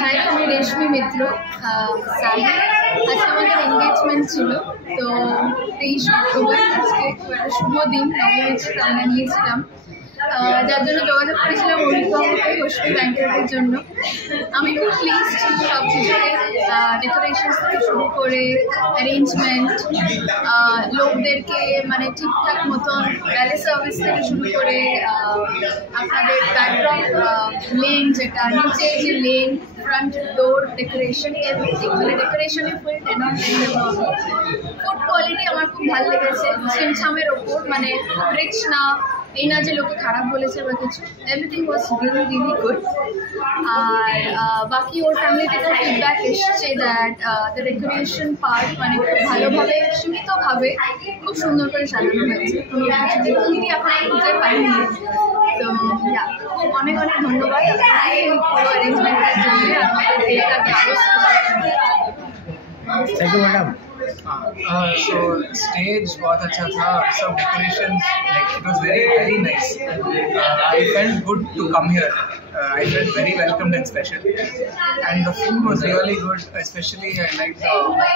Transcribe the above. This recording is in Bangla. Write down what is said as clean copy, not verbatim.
হাই, আমি রেশমি মিত্র। সানি আজকে আমাদের এনগেজমেন্ট ছিল, তো 23 অক্টোবর আজকে একটা শুভ দিন হয়েছে, আমরা নিয়েছিলাম, যার জন্য যোগাযোগ করেছিলাম অভিভাবককে হোস্টেল ব্যাংকের জন্য। আমি খুব প্লিজড সব কিছুতে, ডেকোরেশনস থেকে শুরু করে অ্যারেঞ্জমেন্ট, লোকদেরকে মানে ঠিকঠাক মতন ভ্যালি সার্ভিস থেকে শুরু করে আপনাদের ব্যাকগ্রাউন্ড লেন, যেটা নিচে যে lane, front door decoration, everything মানে ডেকোরেশনে ফুল 10 on 10 দেবো। ফুড কোয়ালিটি আমার খুব ভালো লেগেছে, ছিমছামের ওপর, মানে রিচ না, এই না যে লোকে খারাপ বলেছে বা কিছু। Everything was really really good. আর বাকি ওর ফ্যামিলি থেকেও ফিডব্যাক এসছে দ্যাট দ্য ডেকোরেশন পার্ট মানে খুব ভালোভাবে, সীমিতভাবে খুব সুন্দর করে সাজানো হয়েছে, কোনো কিছু দেখি এখন খুঁজে পাইনি। তো খুব অনেক অনেক ধন্যবাদ আপনাকে পুরো অ্যারেঞ্জমেন্টের জন্য, আমাদের ডেটাকে আরও thank you madam. So stage बहुत अच्छा था, सब decorations like it was very nice. I felt good to come here. I felt very welcomed and special, and the food was really good. Especially I liked the